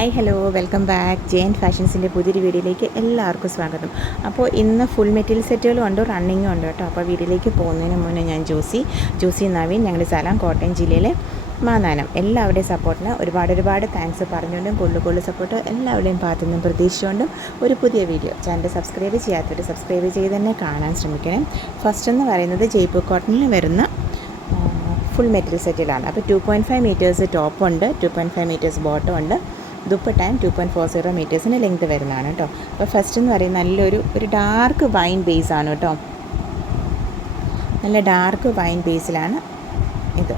Hi hello welcome back Jain ഫാഷൻസിൻ്റെ പുതിയൊരു വീഡിയോയിലേക്ക് എല്ലാവർക്കും സ്വാഗതം. അപ്പോൾ ഇന്ന് ഫുൾ മെറ്റീരിയൽ സെറ്റുകളും ഉണ്ട്, റണ്ണിങ്ങും ഉണ്ട് കേട്ടോ. അപ്പോൾ വീഡിയോയിലേക്ക് പോകുന്നതിന് മുന്നേ ഞാൻ ജോസി നവീൻ, ഞങ്ങളുടെ സ്ഥലം കോട്ടയം ജില്ലയിലെ മാന്നാനം. എല്ലാവരുടെയും സപ്പോർട്ടിന് ഒരുപാട് താങ്ക്സ് പറഞ്ഞുകൊണ്ടും കൂടുതൽ സപ്പോർട്ട് എല്ലാവരുടെയും ഭാഗത്തുനിന്നും പ്രതീക്ഷിച്ചുകൊണ്ടും ഒരു പുതിയ വീഡിയോ ചാനൽ സബ്സ്ക്രൈബ് ചെയ്യാത്തവർ സബ്സ്ക്രൈബ് ചെയ്ത് തന്നെ കാണാൻ ശ്രമിക്കണം. ഫസ്റ്റ് എന്ന് പറയുന്നത് ജയ്പൂർ കോട്ടണിൽ വരുന്ന ഫുൾ മെറ്റീരിയൽ സെറ്റിലാണ്. അപ്പോൾ 2.5 മീറ്റേഴ്സ് ടോപ്പ് ഉണ്ട്, 2.5 മീറ്റേഴ്സ് ബോട്ടം ഉണ്ട്, ദുപ്പട്ടയും 2.40 മീറ്റേഴ്സിന് ലെങ്ത് വരുന്നതാണ് കേട്ടോ. അപ്പോൾ ഫസ്റ്റ് എന്ന് പറയുന്നത് നല്ലൊരു ഡാർക്ക് വൈൻ ബേസാണ് കേട്ടോ. നല്ല ഡാർക്ക് വൈൻ ബേസിലാണ് ഇത്.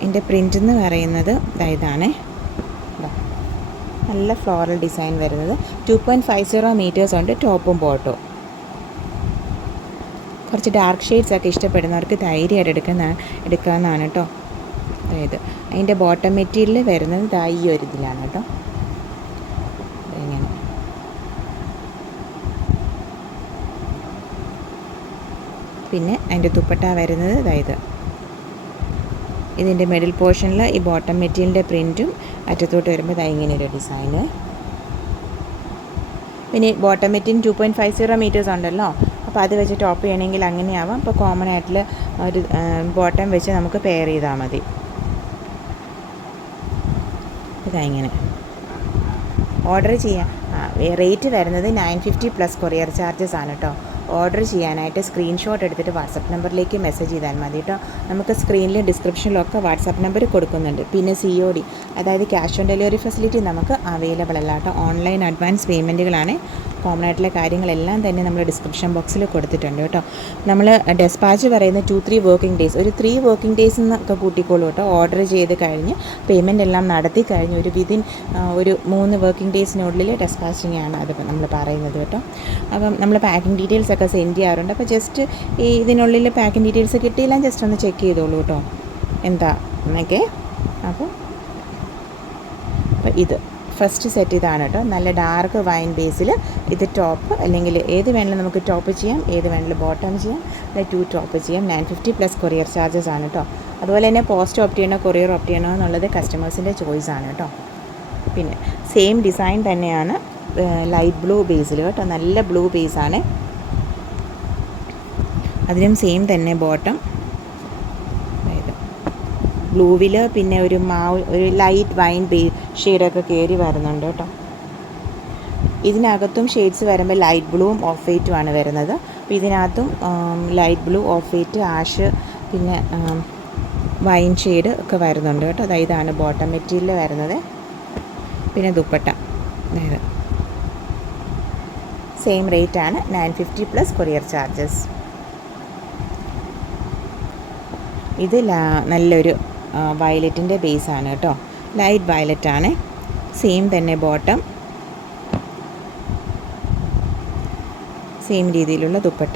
ഇതിൻ്റെ പ്രിൻ്റ് എന്ന് പറയുന്നത് ഇതാണ്, നല്ല ഫ്ലോറൽ ഡിസൈൻ വരുന്നത്. 2.50 മീറ്റേഴ്സ് ഉണ്ട് ടോപ്പും ബോട്ടും. കുറച്ച് ഡാർക്ക് ഷെയ്ഡ്സൊക്കെ ഇഷ്ടപ്പെടുന്നവർക്ക് ധൈര്യമായിട്ട് എടുക്കാവുന്നതാണ് കേട്ടോ. അതായത് അതിൻ്റെ ബോട്ടം മെറ്റീരിയൽ വരുന്നത് ഈ ഒരു ഇതിലാണ് കേട്ടോ. ഇങ്ങനെ പിന്നെ അതിൻ്റെ ദുപ്പട്ട വരുന്നത് അതായത് ഇതിൻ്റെ മിഡിൽ പോർഷനിൽ ഈ ബോട്ടം മെറ്റീരിയലിൻ്റെ പ്രിൻറ്റും അറ്റത്തോട്ട് വരുമ്പോൾ ഇങ്ങനെ ഒരു ഡിസൈന്. പിന്നെ ബോട്ടം മെറ്റീരിയൽ 2.50 മീറ്റേഴ്സ് ഉണ്ടല്ലോ, അപ്പോൾ അത് വെച്ച് ടോപ്പ് ചെയ്യണമെങ്കിൽ അങ്ങനെയാവാം. അപ്പോൾ കോമൺ ആയിട്ടുള്ള ഒരു ബോട്ടം വെച്ച് നമുക്ക് പെയർ ചെയ്താൽ മതി. ഇങ്ങനെ ഓർഡർ ചെയ്യാം. റേറ്റ് വരുന്നത് 950 പ്ലസ് കൊറിയർ ചാർജസ് ആണ് കേട്ടോ. ഓർഡർ ചെയ്യാനായിട്ട് സ്ക്രീൻഷോട്ട് എടുത്തിട്ട് വാട്സപ്പ് നമ്പറിലേക്ക് മെസ്സേജ് ചെയ്താൽ മതി കേട്ടോ. നമുക്ക് സ്ക്രീനിലും ഡിസ്ക്രിപ്ഷനിലൊക്കെ വാട്സപ്പ് നമ്പർ കൊടുക്കുന്നുണ്ട്. പിന്നെ COD അതായത് ക്യാഷ് ഓൺ ഡെലിവറി ഫെസിലിറ്റി നമുക്ക് അവൈലബിൾ അല്ല കേട്ടോ. Online advance പേയ്മെൻറ്റുകളാണ്. കോമൺ ആയിട്ടുള്ള കാര്യങ്ങളെല്ലാം തന്നെ നമ്മൾ ഡിസ്ക്രിപ്ഷൻ ബോക്സിൽ കൊടുത്തിട്ടുണ്ട് കേട്ടോ. നമ്മൾ ഡെസ്പാച്ച് പറയുന്ന 2-3 വർക്കിംഗ് ഡേയ്സ്, ഒരു 3 വർക്കിംഗ് ഡേയ്സ് എന്നൊക്കെ കൂട്ടിക്കോളൂ കേട്ടോ. ഓർഡർ ചെയ്ത് കഴിഞ്ഞ് പേയ്മെൻ്റ് എല്ലാം നടത്തി കഴിഞ്ഞ് ഒരു 3 വർക്കിംഗ് ഡേയ്സിനുള്ളിൽ ഡെസ്പാച്ചിങ് ആണ് അത് നമ്മൾ പറയുന്നത് കേട്ടോ. അപ്പം നമ്മൾ പാക്കിംഗ് ഡീറ്റെയിൽസ് ഒക്കെ സെൻഡ് ചെയ്യാറുണ്ട്. അപ്പോൾ ജസ്റ്റ് ഇതിനുള്ളിൽ പാക്കിംഗ് ഡീറ്റെയിൽസ് കിട്ടിയില്ല ജസ്റ്റ് ഒന്ന് ചെക്ക് ചെയ്തോളൂ കേട്ടോ എന്താ എന്നൊക്കെ. അപ്പോൾ ഇത് ഫസ്റ്റ് സെറ്റ് ഇതാണ് കേട്ടോ. നല്ല ഡാർക്ക് വൈൻ ബേസിൽ ഇത് ടോപ്പ്, അല്ലെങ്കിൽ ഏത് വേണമെങ്കിലും നമുക്ക് ടോപ്പ് ചെയ്യാം, ഏത് വേണമെങ്കിലും ബോട്ടം ചെയ്യാം, അല്ലെങ്കിൽ 2 ടോപ്പ് ചെയ്യാം. 950 പ്ലസ് കൊറിയർ ചാർജസ് ആണ് കേട്ടോ. അതുപോലെ തന്നെ പോസ്റ്റ് ഓപ്റ്റ് ചെയ്യണോ കൊറിയർ ഓപ്റ്റ് ചെയ്യണോ എന്നുള്ളത് കസ്റ്റമേഴ്സിൻ്റെ ചോയ്സാണ് കേട്ടോ. പിന്നെ സെയിം ഡിസൈൻ തന്നെയാണ് ലൈറ്റ് ബ്ലൂ ബേസിൽ കേട്ടോ. നല്ല ബ്ലൂ ബേസാണ്, അതിനും സെയിം തന്നെ ബോട്ടം. ബ്ലൂവിൽ പിന്നെ ഒരു ലൈറ്റ് വൈൻ ഷെയ്ഡൊക്കെ കയറി വരുന്നുണ്ട് കേട്ടോ. ഇതിനകത്തും ഷെയ്ഡ്സ് വരുമ്പോൾ ലൈറ്റ് ബ്ലൂവും ഓഫ് വൈറ്റുമാണ് വരുന്നത്. അപ്പോൾ ഇതിനകത്തും light blue, off white, ash, പിന്നെ വൈൻ ഷെയ്ഡ് ഒക്കെ വരുന്നുണ്ട് കേട്ടോ. ഇതാണ് ബോട്ടം മെറ്റീരിയൽ വരുന്നത്. പിന്നെ ദുപ്പട്ട അതായത് സെയിം റേറ്റാണ്, 950 പ്ലസ് കൊറിയർ ചാർജസ്. ഇത് നല്ലൊരു വയലറ്റിൻ്റെ ബേസാണ് കേട്ടോ. ലൈറ്റ് വയലറ്റാണ്. സെയിം തന്നെ ബോട്ടം, സെയിം രീതിയിലുള്ള ദുപ്പട്ട.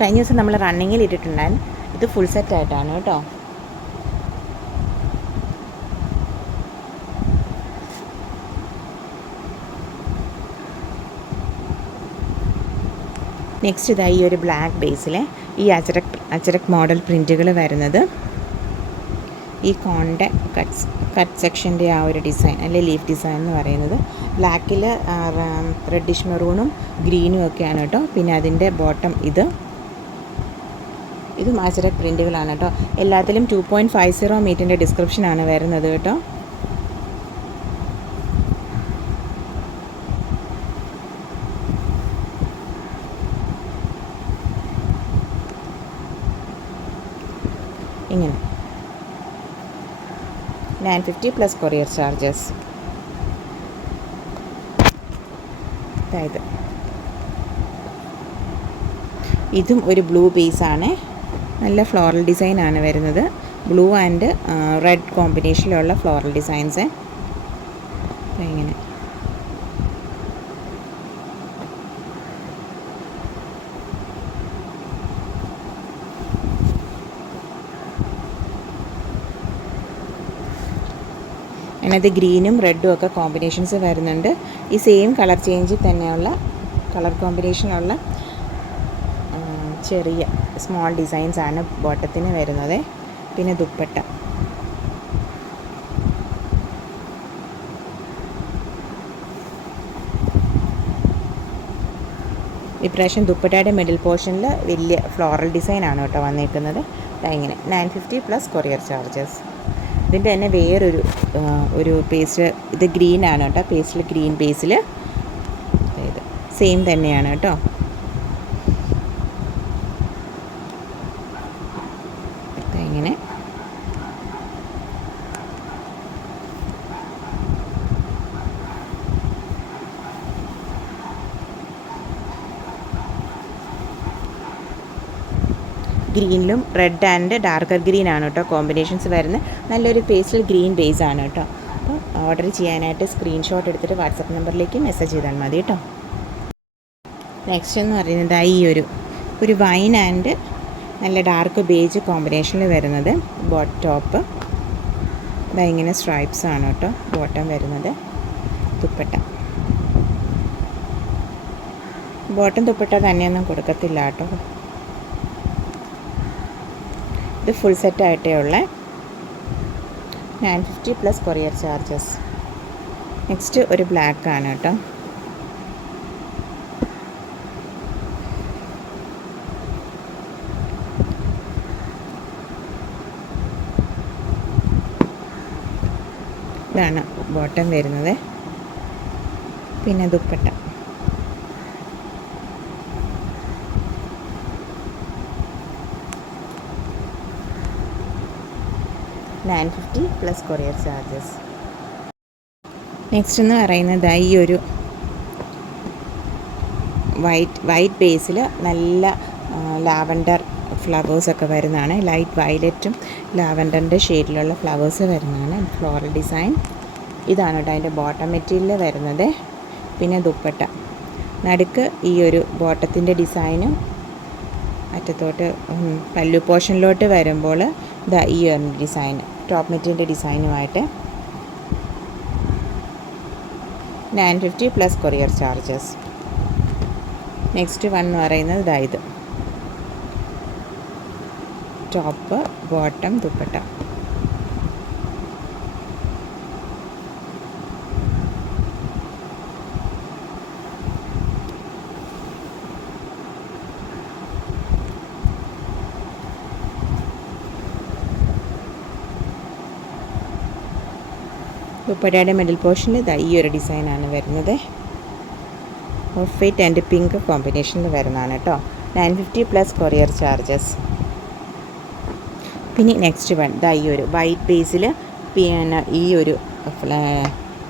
കഴിഞ്ഞ ദിവസം നമ്മൾ റണ്ണിങ്ങിൽ ഇട്ടിട്ടുണ്ടായിരുന്നു. ഇത് ഫുൾ സെറ്റായിട്ടാണ് കേട്ടോ. നെക്സ്റ്റ് ഈ ഒരു ബ്ലാക്ക് ബേസിലെ ഈ അച്ചരക് മോഡൽ പ്രിൻറ്റുകൾ വരുന്നത് ഈ കോണിൻ്റെ കട്ട് സെക്ഷൻ്റെ ആ ഒരു ഡിസൈൻ അല്ലെങ്കിൽ ലീഫ് ഡിസൈൻ എന്ന് പറയുന്നത് ബ്ലാക്കിൽ റെഡിഷ് മെറൂണും ഗ്രീനും ഒക്കെയാണ് കേട്ടോ. പിന്നെ അതിൻ്റെ ബോട്ടം ഇതും അച്ചരക് പ്രിൻറ്റുകളാണ് കേട്ടോ. എല്ലാത്തിലും 2.50 മീറ്ററിൻ്റെ ഡിസ്ക്രിപ്ഷനാണ് വരുന്നത് കേട്ടോ. ഇങ്ങനെ 950 പ്ലസ് കൊറിയർ ചാർജസ്. അതായത് ഇതും ഒരു ബ്ലൂ ബേസാണ്. നല്ല ഫ്ലോറൽ ഡിസൈനാണ് വരുന്നത്. ബ്ലൂ ആൻഡ് റെഡ് കോമ്പിനേഷനിലുള്ള ഫ്ലോറൽ ഡിസൈൻസ്. ഇങ്ങനെ അതിനകത്ത് ഗ്രീനും റെഡും ഒക്കെ കോമ്പിനേഷൻസ് വരുന്നുണ്ട്. ഈ സെയിം കളർ ചേഞ്ചിൽ തന്നെയുള്ള കളർ കോമ്പിനേഷനുള്ള ചെറിയ സ്മോൾ ഡിസൈൻസാണ് ബോട്ടത്തിന് വരുന്നത്. പിന്നെ ദുപ്പട്ട, ഇപ്രാവശ്യം ദുപ്പട്ടയുടെ മിഡിൽ പോർഷനിൽ വലിയ ഫ്ലോറൽ ഡിസൈനാണ് കേട്ടോ വന്നേക്കുന്നത്. ഇങ്ങനെ 950 പ്ലസ് കൊറിയർ ചാർജസ്. ഇതിൻ്റെ തന്നെ വേറൊരു പേസ്റ്റ്, ഇത് ഗ്രീൻ ആണ് കേട്ടോ, പേസ്റ്റിൽ ഗ്രീൻ ബേസിൽ ഇത് സെയിം തന്നെയാണ് കേട്ടോ. ഇങ്ങനെ ഗ്രീനിലും റെഡ് ആൻഡ് ഡാർക്കർ ഗ്രീൻ ആണ് കേട്ടോ കോമ്പിനേഷൻസ് വരുന്നത്. നല്ലൊരു പേസ്റ്റൽ ഗ്രീൻ ബേസ് ആണ് കേട്ടോ. അപ്പോൾ ഓർഡർ ചെയ്യാനായിട്ട് സ്ക്രീൻഷോട്ട് എടുത്തിട്ട് വാട്സപ്പ് നമ്പറിലേക്ക് മെസ്സേജ് ചെയ്താൽ മതി കേട്ടോ. നെക്സ്റ്റ് എന്ന് പറയുന്നത് ഈ ഒരു വൈൻ ആൻഡ് നല്ല ഡാർക്ക് ബേജ് കോമ്പിനേഷനിൽ വരുന്നത് ടോപ്പ്. ഇങ്ങനെ സ്ട്രൈപ്സ് ആണ് കേട്ടോ ബോട്ടം വരുന്നത്. ബോട്ടം ദുപ്പട്ട തന്നെയൊന്നും കൊടുക്കത്തില്ല കേട്ടോ. ഇത് ഫുൾ സെറ്റായിട്ടേ ഉള്ള 950 പ്ലസ് കൊറിയർ ചാർജസ്. നെക്സ്റ്റ് ഒരു ബ്ലാക്ക് ആണ് കേട്ടോ. ഇതാണ് ബോട്ടം വരുന്നത്. പിന്നെ dupatta, $950 plus courier charges. Next എന്ന് പറയുന്നത് ഈ ഒരു വൈറ്റ് ബേസിൽ നല്ല ലാവൻഡർ ഫ്ലവേഴ്സൊക്കെ വരുന്നതാണ്. ലൈറ്റ് വയലറ്റും ലാവൻഡറിൻ്റെ ഷെയ്ഡിലുള്ള ഫ്ലവേഴ്സ് വരുന്നതാണ്. ഫ്ലോറൽ ഡിസൈൻ ഇതാണ് കേട്ടോ അതിൻ്റെ ബോട്ടം മെറ്റീരിയൽ വരുന്നത്. പിന്നെ ദുപ്പട്ട, നടുക്ക് ഈ ഒരു ബോട്ടത്തിൻ്റെ ഡിസൈനും അറ്റത്തോട്ട് പല്ലു പോർഷനിലോട്ട് വരുമ്പോൾ ഈ ഒരു ഡിസൈൻ ടോപ്പ് മെറ്റീരിയലിൻ്റെ ഡിസൈനുമായിട്ട് 950 plus courier charges. Next one എന്ന് പറയുന്നത് ഇത് ടോപ്പ്, ബോട്ടം, ദുപ്പട്ട. ദുപ്പട്ടയുടെ മിഡിൽ പോർഷനിൽ ഈ ഒരു ഡിസൈനാണ് വരുന്നത്. ഓഫ് വൈറ്റ് ആൻഡ് പിങ്ക് കോമ്പിനേഷനിൽ വരുന്നതാണ് കേട്ടോ. 950 പ്ലസ് കൊറിയർ ചാർജസ്. പിന്നെ നെക്സ്റ്റ് വൺ ഈ ഒരു വൈറ്റ് ബേസിൽ പിന്നെ ഈ ഒരു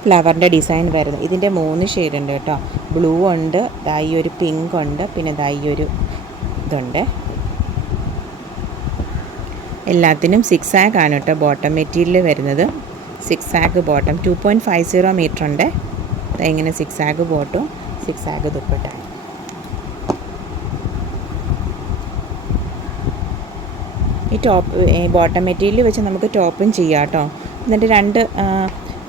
ഫ്ലവറിൻ്റെ ഡിസൈൻ വരുന്നത്. ഇതിൻ്റെ 3 ഷെയ്ഡ് ഉണ്ട് കേട്ടോ. ബ്ലൂ ഉണ്ട്, ഈ ഒരു പിങ്ക് ഉണ്ട്, പിന്നെ ഈ ഒരു ഇതുണ്ട്. എല്ലാത്തിനും 6 ആഗ് ആണ് കേട്ടോ ബോട്ടം മെറ്റീരിയൽ വരുന്നത്. 6 ആഗ് ബോട്ടം, 2.50 മീറ്റർ ഉണ്ട്. ഇങ്ങനെ 6 ആഗ് ബോട്ടും 6 ആഗ് ദുപ്പട്ട. ഈ ബോട്ടം മെറ്റീരിയൽ വെച്ച് നമുക്ക് ടോപ്പും ചെയ്യാം കേട്ടോ. എന്നിട്ട്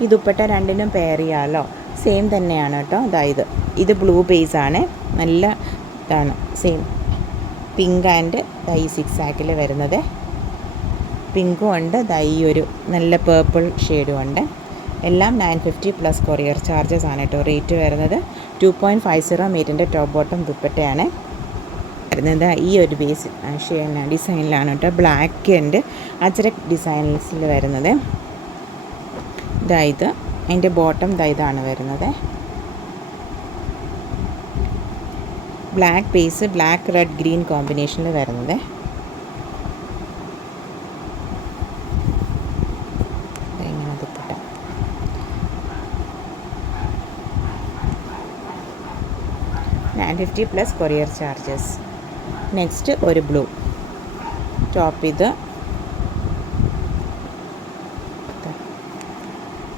ഈ ദുപ്പട്ട രണ്ടിനും പെയർ ചെയ്യാമല്ലോ. സെയിം തന്നെയാണ് കേട്ടോ. ഇത് ബ്ലൂ ബേസ് ആണ്, നല്ല ഇതാണ്. സെയിം പിങ്ക് ആൻഡ് ഈ 6 ആഗിൽ വരുന്നത്. പിങ്കും ഉണ്ട്, ഈ ഒരു നല്ല പേർപ്പിൾ ഷെയ്ഡും ഉണ്ട്. എല്ലാം 950 പ്ലസ് കൊറിയർ ചാർജസ് ആണ് കേട്ടോ. റേറ്റ് വരുന്നത് 2.50 മീറ്ററിൻ്റെ ടോപ്പ് ബോട്ടം ദുപ്പട്ടയാണ് വരുന്നത്. ഈ ഒരു ബേസ് ഡിസൈനിലാണ് കേട്ടോ. ബ്ലാക്ക് ആൻഡ് അജ്രക് ഡിസൈൻസിൽ വരുന്നത്. ഇത് അതിൻ്റെ ബോട്ടം ഇതാണ് വരുന്നത്. Black base, black red green കോമ്പിനേഷനിൽ വരുന്നത്. ഇങ്ങനെ dupatta. $950 plus courier charges. Next ഒരു ബ്ലൂ ടോപ്പ്. ഇത്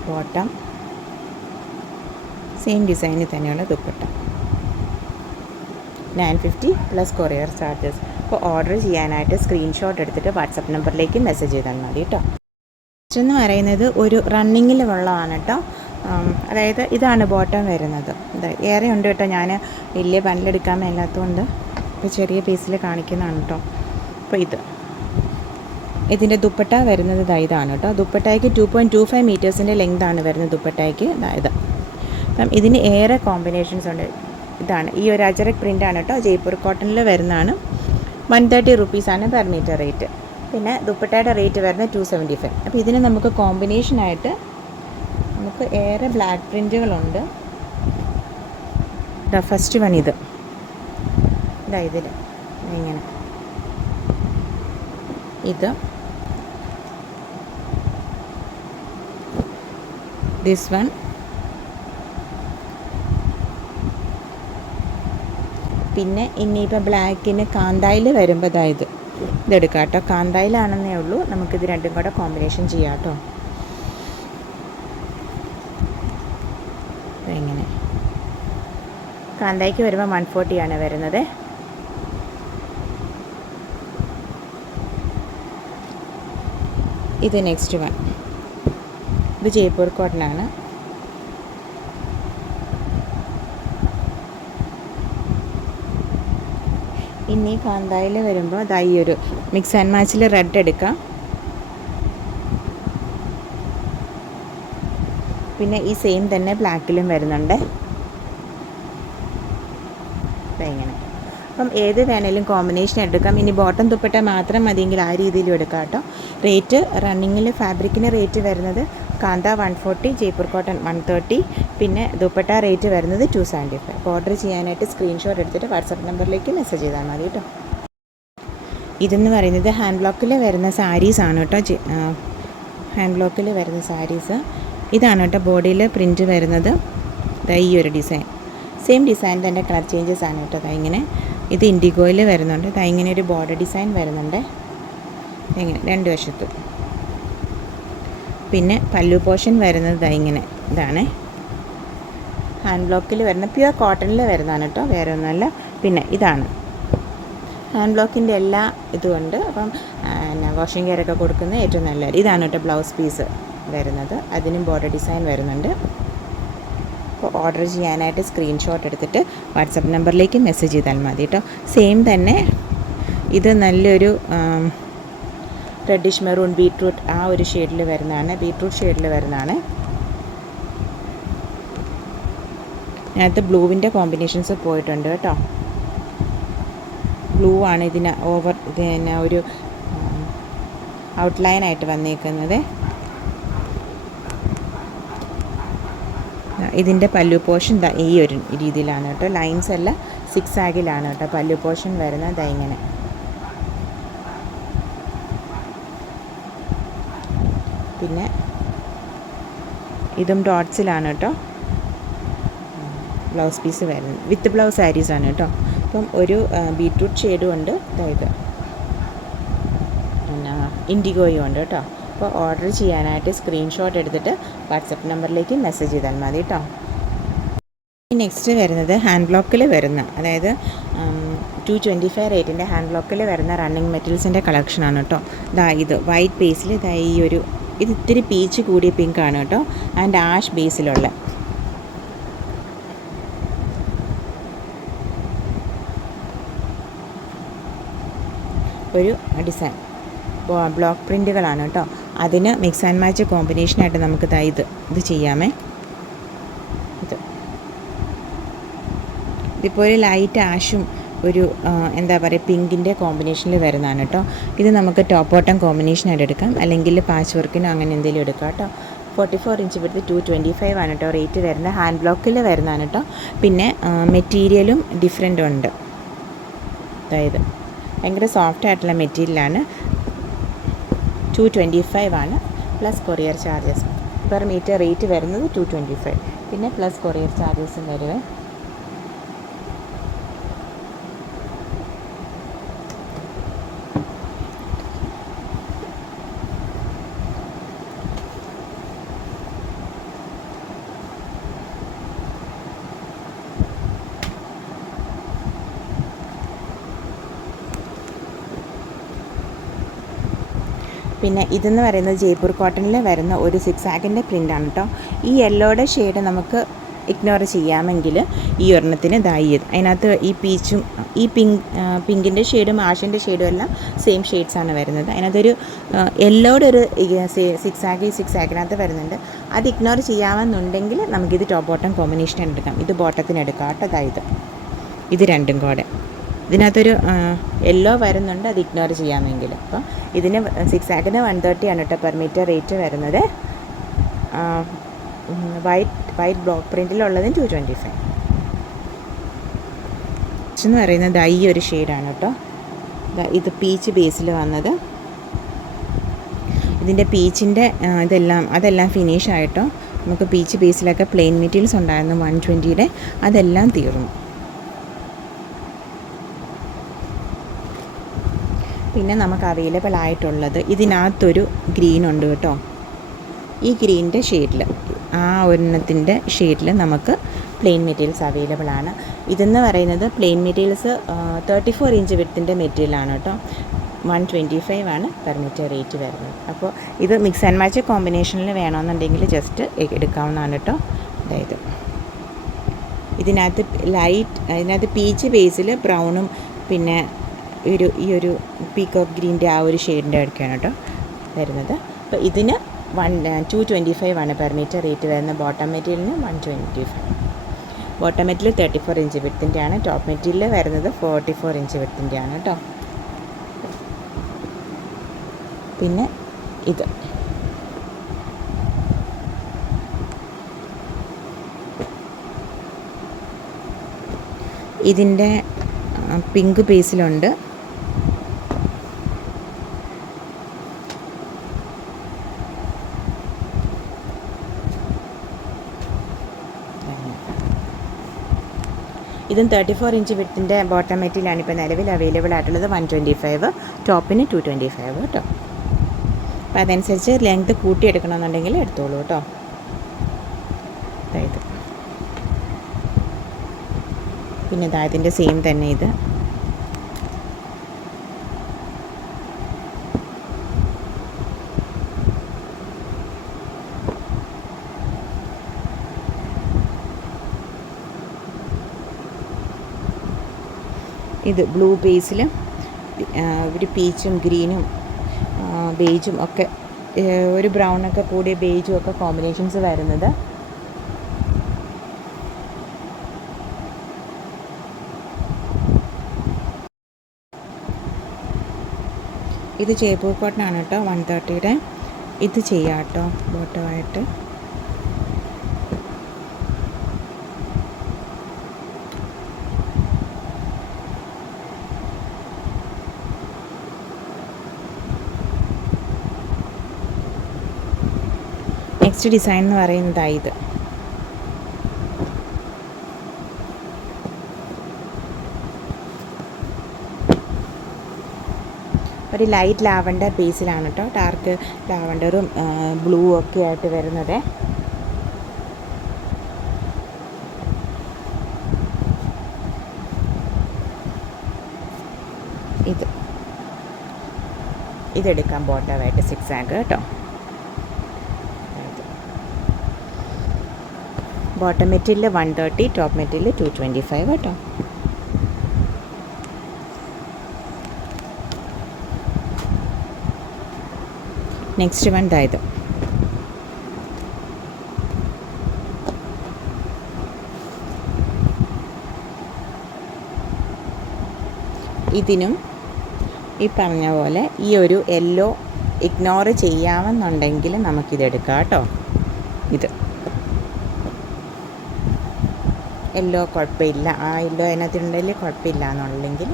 ബോട്ടം സെയിം ഡിസൈനിൽ തന്നെയുള്ള ദുപ്പട്ട. 950 plus courier charges. അപ്പോൾ ഓർഡർ ചെയ്യാനായിട്ട് സ്ക്രീൻഷോട്ട് എടുത്തിട്ട് വാട്സപ്പ് നമ്പറിലേക്ക് മെസ്സേജ് ചെയ്താൽ മതി കേട്ടോ. നെക്സ്റ്റ് എന്ന് പറയുന്നത് ഒരു റണ്ണിങ്ങിൽ ഉള്ളതാണ് കേട്ടോ. അതായത് ഇതാണ് ബോട്ടം വരുന്നത്. ഇത് ഏറെ ഉണ്ട് കേട്ടോ, ഞാൻ വലിയ ബണ്ടിലെടുക്കാൻ മേലാത്തതുകൊണ്ട് ഇപ്പോൾ ചെറിയ പീസിൽ കാണിക്കുന്നതാണ് കേട്ടോ. അപ്പോൾ ഇതിൻ്റെ ദുപ്പട്ട വരുന്നത് ഇതാണ് കേട്ടോ. ദുപ്പട്ടയ്ക്ക് 2.25 മീറ്റേഴ്സിൻ്റെ ലെങ്താണ് വരുന്നത് ദുപ്പട്ടയ്ക്ക്. ഇത് അപ്പം ഇതിന് ഏറെ കോമ്പിനേഷൻസ് ഉണ്ട്. ഇതാണ് ഈ ഒരു അജറക് പ്രിൻ്റാണ് കേട്ടോ, ജയ്പൂർ കോട്ടണിൽ വരുന്നതാണ്. 130 റുപ്പീസാണ് പെർ മീറ്റർ റേറ്റ്. പിന്നെ ദുപ്പട്ടയുടെ റേറ്റ് വരുന്നത് 275. അപ്പോൾ ഇതിന് നമുക്ക് കോമ്പിനേഷനായിട്ട് നമുക്ക് ഏറെ ബ്ലാക്ക് പ്രിൻറ്റുകളുണ്ട്. ഫസ്റ്റ് വൺ ഇതിൽ ഇങ്ങനെ ദിസ് വൺ, പിന്നെ ഇനിയിപ്പോൾ ബ്ലാക്കിന് കാന്തായിൽ വരുമ്പോൾ ഇതെടുക്കാം കേട്ടോ. കാന്തായിലാണെന്നേ ഉള്ളൂ, നമുക്കിത് രണ്ടും കൂടെ കോമ്പിനേഷൻ ചെയ്യാം കേട്ടോ. ഇങ്ങനെ കാന്തായിക്ക് വരുമ്പോൾ 140 ആണ് വരുന്നത്. ഇത് നെക്സ്റ്റ് വൺ, ഇത് ജയ്പൂർ കോട്ടനാണ്. ഇനി കാന്തായിൽ വരുമ്പോൾ ഈ ഒരു മിക്സ് ആൻഡ് മാച്ചിൽ റെഡ് എടുക്കാം. പിന്നെ ഈ സെയിം തന്നെ ബ്ലാക്കിലും വരുന്നുണ്ട്. ഇങ്ങനെ അപ്പം ഏത് വേണേലും കോമ്പിനേഷൻ എടുക്കാം. ഇനി ബോട്ടം ദുപ്പട്ട മാത്രം മതിയെങ്കിൽ ആ രീതിയിലും എടുക്കാം കേട്ടോ. റേറ്റ് റണ്ണിങ്ങിൽ ഫാബ്രിക്കിന് റേറ്റ് വരുന്നത് കാന്ത 140, ജയ്പൂർ കോട്ടൺ 130, പിന്നെ ദുപ്പട്ട റേറ്റ് വരുന്നത് 275. അപ്പോൾ ഓർഡർ ചെയ്യാനായിട്ട് സ്ക്രീൻഷോട്ട് എടുത്തിട്ട് വാട്സപ്പ് നമ്പറിലേക്ക് മെസ്സേജ് ചെയ്താൽ മതി കേട്ടോ. ഇതെന്ന് പറയുന്നത് ഹാൻഡ് ബ്ലോക്കിൽ വരുന്ന സാരീസാണ് കേട്ടോ. ഹാൻഡ് ബ്ലോക്കിൽ വരുന്ന സാരീസ് ഇതാണ് കേട്ടോ. ബോഡിയിൽ പ്രിൻറ്റ് വരുന്നത് ഈ ഒരു ഡിസൈൻ, സെയിം ഡിസൈൻ തന്നെ, കളർ ചേഞ്ചസ് ആണ് കേട്ടോ. ഇങ്ങനെ ഇത് ഇൻഡിഗോയിൽ വരുന്നുണ്ട്. ഇങ്ങനെ ഒരു ബോർഡർ ഡിസൈൻ വരുന്നുണ്ട് ഇങ്ങനെ രണ്ട് വശത്തും. പിന്നെ പല്ലു പോർഷൻ വരുന്നത് ഇതാണ് ഹാൻഡ് ബ്ലോക്കിൽ വരുന്ന പ്യുവർ കോട്ടണിൽ വരുന്നതാണ് കേട്ടോ, വേറെ ഒന്നുമല്ല. പിന്നെ ഇതാണ് ഹാൻഡ് ബ്ലോക്കിൻ്റെ എല്ലാ ഇതുമുണ്ട്. അപ്പം വാഷിംഗ് കെയർ ഒക്കെ കൊടുക്കുന്നത് ഏറ്റവും നല്ലത്. ഇതാണ് കേട്ടോ ബ്ലൗസ് പീസ് വരുന്നത്, അതിനും ബോർഡർ ഡിസൈൻ വരുന്നുണ്ട്. അപ്പോൾ ഓർഡർ ചെയ്യാനായിട്ട് സ്ക്രീൻഷോട്ട് എടുത്തിട്ട് വാട്സപ്പ് നമ്പറിലേക്ക് മെസ്സേജ് ചെയ്താൽ മതി കേട്ടോ. സെയിം തന്നെ ഇത് നല്ലൊരു റെഡിഷ് മെറൂൺ ബീട്രൂട്ട് ആ ഒരു ഷെയ്ഡിൽ വരുന്നതാണ്, ബീട്രൂട്ട് ഷെയ്ഡിൽ വരുന്നതാണ്. അതിനകത്ത് ബ്ലൂവിൻ്റെ കോമ്പിനേഷൻസ് പോയിട്ടുണ്ട് കേട്ടോ. ബ്ലൂ ആണ് ഇതിന് ഒരു ഔട്ട്ലൈനായിട്ട് വന്നേക്കുന്നത്. ഇതിൻ്റെ പല്ലു പോർഷൻ ഈ ഒരു രീതിയിലാണ് കേട്ടോ. ലൈൻസ് എല്ലാം 6 ആഗിലാണ് കേട്ടോ പല്ലു പോർഷൻ വരുന്നത്. ഇങ്ങനെ പിന്നെ ഇതും ഡോട്ട്സിലാണ് കേട്ടോ ബ്ലൗസ് പീസ് വരുന്നത്. വിത്ത് ബ്ലൗസ് സാരീസാണ് കേട്ടോ. അപ്പം ഒരു ബീട്രൂട്ട് ഷെയ്ഡും ഉണ്ട്, അതായത് പിന്നെ ഇൻഡിഗോയും ഉണ്ട് കേട്ടോ. അപ്പോൾ ഓർഡർ ചെയ്യാനായിട്ട് സ്ക്രീൻഷോട്ട് എടുത്തിട്ട് വാട്സപ്പ് നമ്പറിലേക്ക് മെസ്സേജ് ചെയ്താൽ മതി കേട്ടോ. നെക്സ്റ്റ് വരുന്നത് ഹാൻഡ് ബ്ലോക്കിൽ വരുന്ന, അതായത് 225 റേറ്റിൻ്റെ ഹാൻഡ് ബ്ലോക്കിൽ വരുന്ന റണ്ണിങ് മെറ്റീരിയൽസിൻ്റെ കളക്ഷനാണ് കേട്ടോ. ഇത് വൈറ്റ് ബേസിൽ ഈ ഒരു ഇത് ഇത്തിരി പീച്ച് കൂടിയ പിങ്കാണ് കേട്ടോ, ആൻഡ് ആഷ് ബേസിലുള്ള ഒരു ഡിസൈൻ ബ്ലോക്ക് പ്രിൻറ്റുകളാണ് കേട്ടോ. അതിന് മിക്സ് ആൻഡ് മാച്ച് കോമ്പിനേഷനായിട്ട് നമുക്ക് ഇത് ചെയ്യാമേ. ഇതിപ്പോൾ ഒരു ലൈറ്റ് ആഷും ഒരു എന്താ പറയുക പിങ്കിൻ്റെ കോമ്പിനേഷനിൽ വരുന്നതാണ് കേട്ടോ. ഇത് നമുക്ക് ടോപ്പ് ബോട്ടം കോമ്പിനേഷനായിട്ട് എടുക്കാം, അല്ലെങ്കിൽ പാച്ച് വർക്കിനോ അങ്ങനെ എന്തെങ്കിലും എടുക്കാം കേട്ടോ. 44 ഇഞ്ച് വിടുത്ത് 225 ആണ് കേട്ടോ റേറ്റ് വരുന്നത്. ഹാൻഡ് ബ്ലോക്കിൽ വരുന്നതാണ് കേട്ടോ. പിന്നെ മെറ്റീരിയലും ഡിഫറെൻ്റ് ഉണ്ട്, അതായത് ഭയങ്കര സോഫ്റ്റ് ആയിട്ടുള്ള മെറ്റീരിയലാണ്. 225 ആണ് plus courier charges. Per metre rate വരുന്നത് 225, പിന്നെ പ്ലസ് കൊറിയർ ചാർജസും വരുവേ. പിന്നെ ഇതെന്ന് പറയുന്നത് ജയ്പൂർ കോട്ടണിൽ വരുന്ന ഒരു 6 ആഗിൻ്റെ പ്രിൻ്റാണ് കേട്ടോ. ഈ യെല്ലോയുടെ ഷെയ്ഡ് നമുക്ക് ഇഗ്നോർ ചെയ്യാമെങ്കിൽ ഈ ഒരെണ്ണത്തിന് അതിനകത്ത് ഈ പീച്ചും ഈ പിങ്കിൻ്റെ ഷെയ്ഡും ആഷിൻ്റെ ഷെയ്ഡും എല്ലാം സെയിം ഷെയ്ഡ്സാണ് വരുന്നത്. അതിനകത്തൊരു യെല്ലോയുടെ ഒരു 6 ആഗിനകത്ത് വരുന്നുണ്ട്. അത് ഇഗ്നോർ ചെയ്യാമെന്നുണ്ടെങ്കിൽ നമുക്കിത് ടോപ്പ് ബോട്ടം കോമ്പിനേഷൻ എടുക്കാം. ഇത് ബോട്ടത്തിന് എടുക്കാം കേട്ടോ. അതായത് ഇത് രണ്ടും കൂടെ ഇതിനകത്തൊരു യെല്ലോ വരുന്നുണ്ട്, അത് ഇഗ്നോർ ചെയ്യാമെങ്കിൽ. അപ്പോൾ ഇതിന് 6 ആഗിന് 130 ആണ് കേട്ടോ പെർ മീറ്റർ റേറ്റ് വരുന്നത്. വൈറ്റ് ബ്ലോക്ക് പ്രിൻറ്റിലുള്ളതിന് 225 എന്ന് പറയുന്നത് ഈ ഒരു ഷെയ്ഡാണ് കേട്ടോ. ഇത് പീച്ച് ബേസിൽ വന്നത്. ഇതിൻ്റെ പീച്ചിൻ്റെ അതെല്ലാം ഫിനിഷ് ആയിട്ടോ. നമുക്ക് പീച്ച് ബേസിലൊക്കെ പ്ലെയിൻ മെറ്റീരിയൽസ് ഉണ്ടായിരുന്നു 120യുടെ, അതെല്ലാം തീർന്നു. പിന്നെ നമുക്ക് അവൈലബിൾ ആയിട്ടുള്ളത് ഇതിനകത്തൊരു ഗ്രീൻ ഉണ്ട് കേട്ടോ. ഈ ഗ്രീനിൻ്റെ ഷെയ്ഡിൽ ഒരെണ്ണത്തിൻ്റെ ഷെയ്ഡിൽ നമുക്ക് പ്ലെയിൻ മെറ്റീരിയൽസ് അവൈലബിൾ ആണ്. ഇതെന്ന് പറയുന്നത് പ്ലെയിൻ മെറ്റീരിയൽസ് 34 ഇഞ്ച് വിഡ്ത്തിൻ്റെ മെറ്റീരിയലാണ് കേട്ടോ. 125 ആണ് പെർ മീറ്റർ റേറ്റ് വരുന്നത്. അപ്പോൾ ഇത് മിക്സ് ആൻഡ് മാച്ച് കോമ്പിനേഷനിൽ വേണമെന്നുണ്ടെങ്കിൽ ജസ്റ്റ് എടുക്കാവുന്നതാണ് കേട്ടോ. അതായത് ഇതിനകത്ത് പീച്ച് ബേസിൽ ബ്രൗണും പിന്നെ ഈ ഒരു പീകോക്ക് ഗ്രീൻ്റെ ആ ഒരു ഷെയ്ഡിൻ്റെ അടുക്കാണ് കേട്ടോ വരുന്നത്. അപ്പോൾ ഇതിന് 225 ആണ് പെർ മീറ്റർ റേറ്റ് വരുന്നത്. ബോട്ടം മെറ്റീരിയലിന് 125. ബോട്ടം മെറ്റീരിയൽ 34 ഇഞ്ച് വിഡ്ത്തിൻ്റെ ആണ്. ടോപ്പ് മെറ്റീരിയൽ വരുന്നത് 44 ഇഞ്ച് വിഡ്ത്തിൻ്റെ ആണ് കേട്ടോ. പിന്നെ ഇതിൻ്റെ പിങ്ക് ബേസിലുണ്ട്. ഇതും 34 ഇഞ്ച് വിഡ്ത്തിൻ്റെ ബോട്ടം മെറ്റീരിയലാണ് ഇപ്പോൾ നിലവിൽ അവൈലബിൾ ആയിട്ടുള്ളത്. 125, ടോപ്പിന് 225 കേട്ടോ. അപ്പോൾ അതനുസരിച്ച് ലെങ്ത് കൂട്ടിയെടുക്കണമെന്നുണ്ടെങ്കിൽ എടുത്തോളൂ കേട്ടോ. അതായത് പിന്നെ ഇതിൻ്റെ സെയിം തന്നെ ഇത് ബ്ലൂ ബേസിൽ ഒരു പീച്ചും ഗ്രീനും ബേജും ഒക്കെ ഒരു ബ്രൗണൊക്കെ കൂടിയ ബേജും ഒക്കെ കോമ്പിനേഷൻസ് വരുന്നത്. ഇത് ജയ്പൂർ കോട്ടനാണ് കേട്ടോ. 130യുടെ ഇത് ചെയ്യാം കേട്ടോ ബോട്ടമായിട്ട്. നെക്സ്റ്റ് ഡിസൈൻ എന്ന് പറയുന്നത് ഇത് ഒരു ലൈറ്റ് ലാവൻഡർ ബേസിലാണ് കേട്ടോ. ഡാർക്ക് ലാവൻഡറും ബ്ലൂ ഒക്കെ ആയിട്ട് വരുന്നത്. ഇതെടുക്കാം ബോട്ടമായിട്ട് 6 ആഗ് കേട്ടോ. ബോട്ടം മെറ്റീരിയൽ 130, ടോപ്പ് മെറ്റീരിയൽ 225 കേട്ടോ. നെക്സ്റ്റ് വൺ ഇത് ഇതിനും ഈ പറഞ്ഞ പോലെ ഈ ഒരു യെല്ലോ ഇഗ്നോർ ചെയ്യാമെന്നുണ്ടെങ്കിൽ നമുക്കിതെടുക്കാം കേട്ടോ. ഇത് യെല്ലോ കുഴപ്പമില്ല, ആ യെല്ലോ അതിനകത്തുണ്ടെങ്കിൽ കുഴപ്പമില്ല എന്നുണ്ടെങ്കിൽ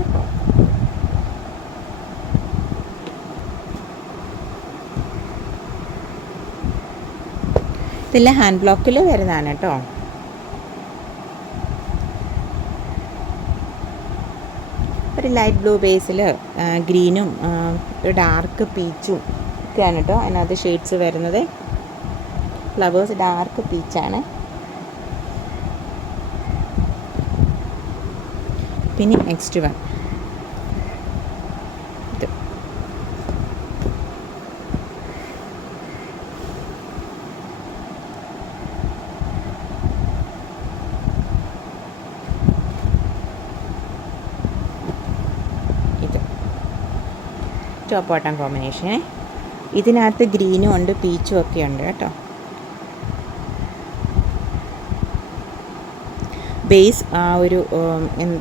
ഇതെല്ലാം ഹാൻഡ് ബ്ലോക്കിൽ വരുന്നതാണ് കേട്ടോ. ഒരു ലൈറ്റ് ബ്ലൂ ബേസിൽ ഗ്രീനും ഒരു ഡാർക്ക് പീച്ചും ഒക്കെയാണ് കേട്ടോ അതിനകത്ത് ഷെയ്ഡ്സ് വരുന്നത്. ഫ്ലവേഴ്സ് ഡാർക്ക് പീച്ചാണ്. പിന്നെ നെക്സ്റ്റ് വൺ ഇത് ടോപ്പ് ബോട്ടം കോമ്പിനേഷനെ. ഇതിനകത്ത് ഗ്രീനും ഉണ്ട് പീച്ചും ഒക്കെ ഉണ്ട് കേട്ടോ. ബേസ് ഒരു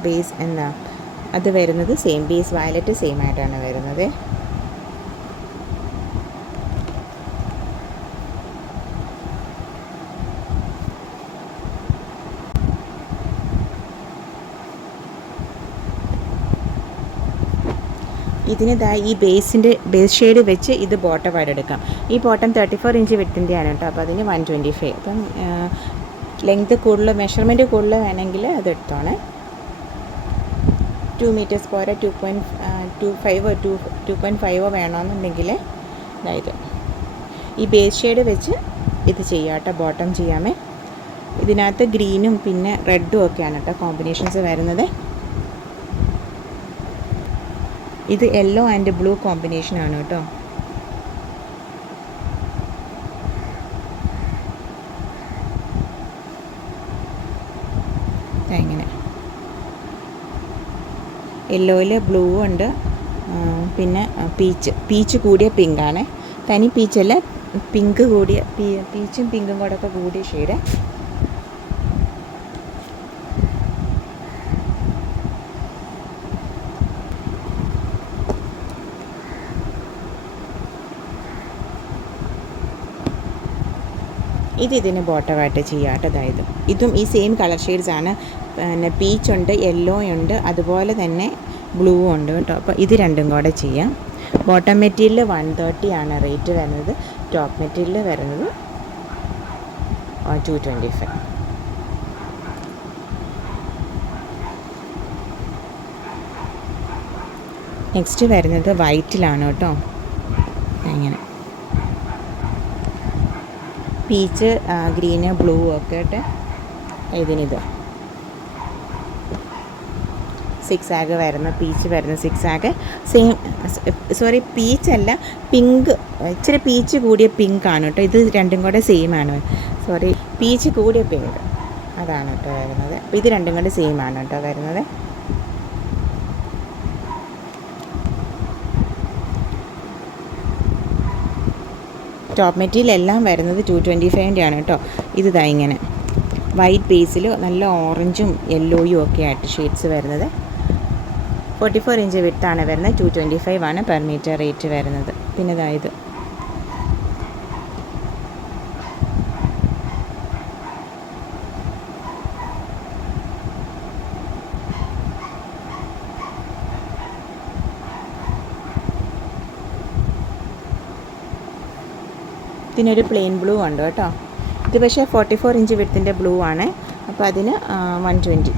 ബേസ് എന്താ അത് വരുന്നത് സെയിം, ബേസ് വയലറ്റ് സെയിം ആയിട്ടാണ് വരുന്നത്. ഇതിന് ഈ ബേസ് ഷെയ്ഡ് വെച്ച് ഇത് ബോട്ടം ആയിട്ട് എടുക്കാം. ഈ ബോട്ടം 34 ഇഞ്ച് വിട്ടിൻ്റെയാണ് കേട്ടോ. അപ്പോൾ അതിന് 125. അപ്പം ലെങ്ത്ത് കൂടുതൽ, മെഷർമെൻറ്റ് കൂടുതൽ വേണമെങ്കിൽ അത് എടുത്തോണേ. 2 മീറ്റേഴ്സ് പോരാ, 2.5 വേണമെന്നുണ്ടെങ്കിൽ അതായത് ഈ ബേസ് ഷെയ്ഡ് വെച്ച് ഇത് ചെയ്യാം കേട്ടോ. ബോട്ടം ചെയ്യാമേ. ഇതിനകത്ത് ഗ്രീനും പിന്നെ റെഡും ഒക്കെയാണ് കേട്ടോ കോമ്പിനേഷൻസ് വരുന്നത്. ഇത് യെല്ലോ ആൻഡ് ബ്ലൂ കോമ്പിനേഷനാണ് കേട്ടോ. ഇങ്ങനെ യെല്ലോയിൽ ബ്ലൂ ഉണ്ട്, പിന്നെ പീച്ച് കൂടിയ പിങ്കാണ്. തനി പീച്ചല്ല, പിങ്ക് കൂടിയ, പീച്ചും പിങ്കും കൂടെ ഒക്കെ കൂടിയ ഷെയ്ഡ്. ഇതിന് ബോട്ടമായിട്ട് ചെയ്യാം കേട്ടോ. അതായത് ഇതും ഈ സെയിം കളർ ഷെയ്ഡ്സ് ആണ്. പിന്നെ പീച്ചുണ്ട്, യെല്ലോ ഉണ്ട്, അതുപോലെ തന്നെ ബ്ലൂ ഉണ്ട് കേട്ടോ. അപ്പോൾ ഇത് രണ്ടും കൂടെ ചെയ്യാം. ബോട്ടം മെറ്റീരിയൽ 130 ആണ് റേറ്റ് വരുന്നത്. ടോപ്പ് മെറ്റീരിയൽ വരുന്നത് 225. നെക്സ്റ്റ് വരുന്നത് വൈറ്റിലാണ് കേട്ടോ. അങ്ങനെ പീച്ച്, ഗ്രീന്, ബ്ലൂ ഒക്കെ ആയിട്ട് ഇതിനിത് 6 വരുന്ന പീച്ച് വരുന്ന 6 സെയിം, സോറി പീച്ചല്ല, പിങ്ക്, ഇച്ചിരി പീച്ച് കൂടിയ പിങ്ക് ആണ് കേട്ടോ. ഇത് രണ്ടും കൂടെ സെയിം ആണ്, സോറി പീച്ച് കൂടിയ പിങ്ക് അതാണ് കേട്ടോ വരുന്നത്. അപ്പോൾ ഇത് രണ്ടും കൂടെ സെയിം ആണ് കേട്ടോ വരുന്നത്. ടോപ്പ് മെറ്റീരിയൽ എല്ലാം വരുന്നത് 225 ആണ് കേട്ടോ. ഇത് ഇങ്ങനെ വൈറ്റ് ബേസിൽ നല്ല ഓറഞ്ചും യെല്ലോയും ഒക്കെ ആയിട്ട് ഷെയ്ഡ്സ് വരുന്നത്. 44 ഇഞ്ച് വിട്ടാണ് വരുന്നത്. 225 ആണ് പെർ മീറ്റർ റേറ്റ് വരുന്നത്. പിന്നെ ഇതായത് ഇതിനൊരു പ്ലെയിൻ ബ്ലൂ ഉണ്ട് കേട്ടോ. ഇത് പക്ഷേ 44 ഇഞ്ച് വിഡ്ത്തിൻ്റെ ബ്ലൂ ആണ്. അപ്പോൾ അതിന് 120.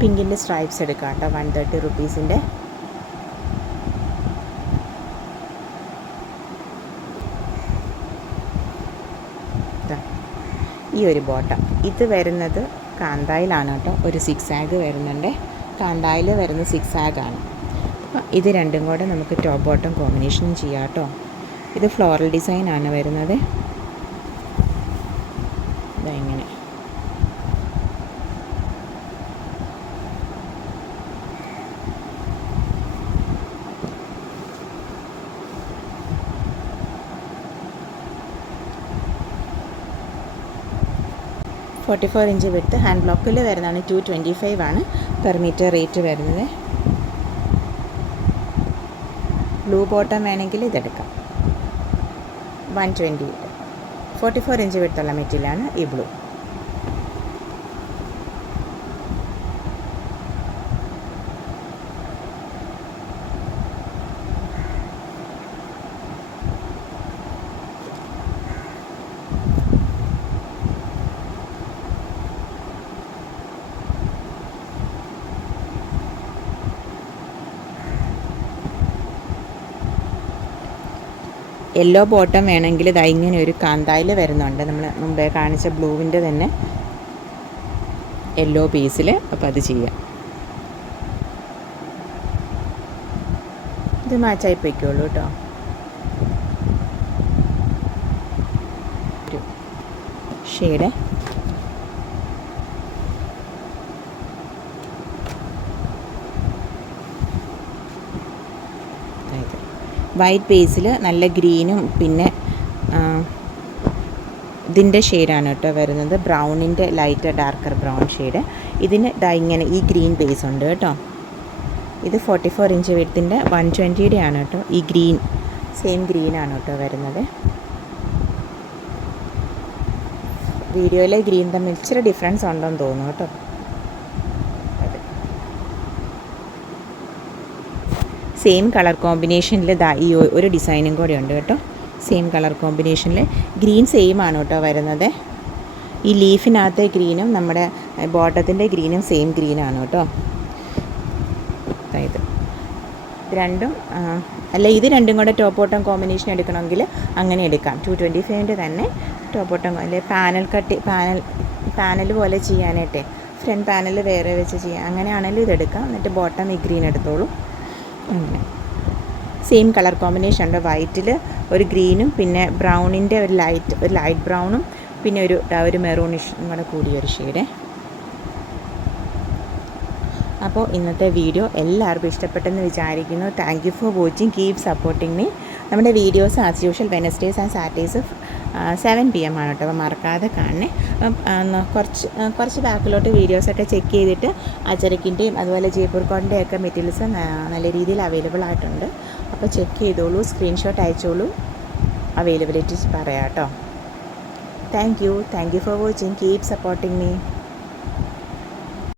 പിങ്കിൻ്റെ സ്ട്രൈപ്സ് എടുക്കാം കേട്ടോ. 130 റുപ്പീസിൻ്റെ. ഈ ഒരു ബോട്ടം ഇത് വരുന്നത് കാന്തായിലാണ് കേട്ടോ. ഒരു 6 വരുന്നുണ്ട്. കാന്തായിൽ വരുന്ന 6 ആണ്. അപ്പോൾ ഇത് രണ്ടും കൂടെ നമുക്ക് ടോപ്പ് ബോട്ടം കോമ്പിനേഷനും ചെയ്യാം കേട്ടോ. ഇത് ഫ്ലോറൽ ഡിസൈനാണ് വരുന്നത്. ഇങ്ങനെ .44 ഇഞ്ച് വിട്ട് ഹാൻഡ് ബ്ലോക്കിൽ വരുന്നതാണ്. 225 ആണ് പെർ മീറ്റർ റേറ്റ് വരുന്നത്. ബ്ലൂ ബോട്ടം വേണമെങ്കിൽ ഇതെടുക്കാം. 120. 44 ഇഞ്ച് വിട്ടുള്ള മെറ്റീരിയലാണ് ഈ ബ്ലൂ. യെല്ലോ ബോട്ടം വേണമെങ്കിൽ ഇതാ ഇങ്ങനെ ഒരു കാന്തായിൽ വരുന്നുണ്ട്. നമ്മൾ മുമ്പേ കാണിച്ച ബ്ലൂവിൻ്റെ തന്നെ യെല്ലോ പീസിൽ. അപ്പോൾ അത് ചെയ്യാം. ഇത് മാച്ചായി പോയിക്കോളൂ കേട്ടോ. ഷെയ്ഡ്. വൈറ്റ് ബേസിൽ നല്ല ഗ്രീനും പിന്നെ ഇതിൻ്റെ ഷെയ്ഡാണ് കേട്ടോ വരുന്നത്, ബ്രൗണിൻ്റെ ലൈറ്റ് ഡാർക്കർ ബ്രൗൺ ഷെയ്ഡ്. ഇതിന് ഇങ്ങനെ ഈ ഗ്രീൻ ബേസ് ഉണ്ട് കേട്ടോ. ഇത് 44 ഇഞ്ച് വിഡ്ത്തിൻ്റെ 120 ആണ് കേട്ടോ. ഈ ഗ്രീൻ സെയിം ഗ്രീനാണ് കേട്ടോ വരുന്നത്. വീഡിയോയിലെ ഗ്രീൻ തമ്മിൽ ഇച്ചിരി ഡിഫറൻസ് ഉണ്ടെന്ന് തോന്നുന്നു കേട്ടോ. സെയിം കളർ കോമ്പിനേഷനിൽ ഈ ഒരു ഡിസൈനും കൂടെ ഉണ്ട് കേട്ടോ. സെയിം കളർ കോമ്പിനേഷനിൽ ഗ്രീൻ സെയിം ആണ് കേട്ടോ വരുന്നത്. ഈ ലീഫിനകത്തെ ഗ്രീനും നമ്മുടെ ബോട്ടത്തിൻ്റെ ഗ്രീനും സെയിം ഗ്രീനാണ് കേട്ടോ. ഇത് രണ്ടും ഇത് രണ്ടും കൂടെ ടോപ്പ് ബോട്ടം കോമ്പിനേഷൻ എടുക്കണമെങ്കിൽ അങ്ങനെ എടുക്കാം. 225 തന്നെ ടോപ്പ് ബോട്ടം അല്ലെ പാനൽ പോലെ ചെയ്യാനായിട്ടേ ഫ്രണ്ട് പാനൽ വേറെ വെച്ച് ചെയ്യാം. അങ്ങനെയാണെങ്കിലും ഇതെടുക്കാം. എന്നിട്ട് ബോട്ടം ഈ ഗ്രീൻ എടുത്തോളൂ. അങ്ങനെ സെയിം കളർ കോമ്പിനേഷൻ ഉണ്ട്. വൈറ്റിൽ ഒരു ഗ്രീനും പിന്നെ ബ്രൗണിൻ്റെ ഒരു ലൈറ്റ് ബ്രൗണും പിന്നെ ഒരു മെറൂണിഷും കൂടെ കൂടിയൊരു ഷെയ്ഡ്. അപ്പോൾ ഇന്നത്തെ വീഡിയോ എല്ലാവർക്കും ഇഷ്ടപ്പെട്ടെന്ന് വിചാരിക്കുന്നു. Thank you for watching. Keep supporting me. നമ്മുടെ videos as usual Wednesdays and Saturdays 7 PM ആണ് കേട്ടോ. അപ്പോൾ മറക്കാതെ കാണണേ. കുറച്ച് ബാക്കിലോട്ട് വീഡിയോസൊക്കെ ചെക്ക് ചെയ്തിട്ട് അജരക്കിൻ്റെയും അതുപോലെ ജയ്പൂർ കോട്ടൻ്റെയും ഒക്കെ മെറ്റീരിയൽസ് നല്ല രീതിയിൽ അവൈലബിൾ ആയിട്ടുണ്ട്. അപ്പോൾ ചെക്ക് ചെയ്തോളൂ, സ്ക്രീൻഷോട്ട് അയച്ചോളൂ, അവൈലബിലിറ്റീസ് പറയാം കേട്ടോ. Thank you for watching. Keep supporting me.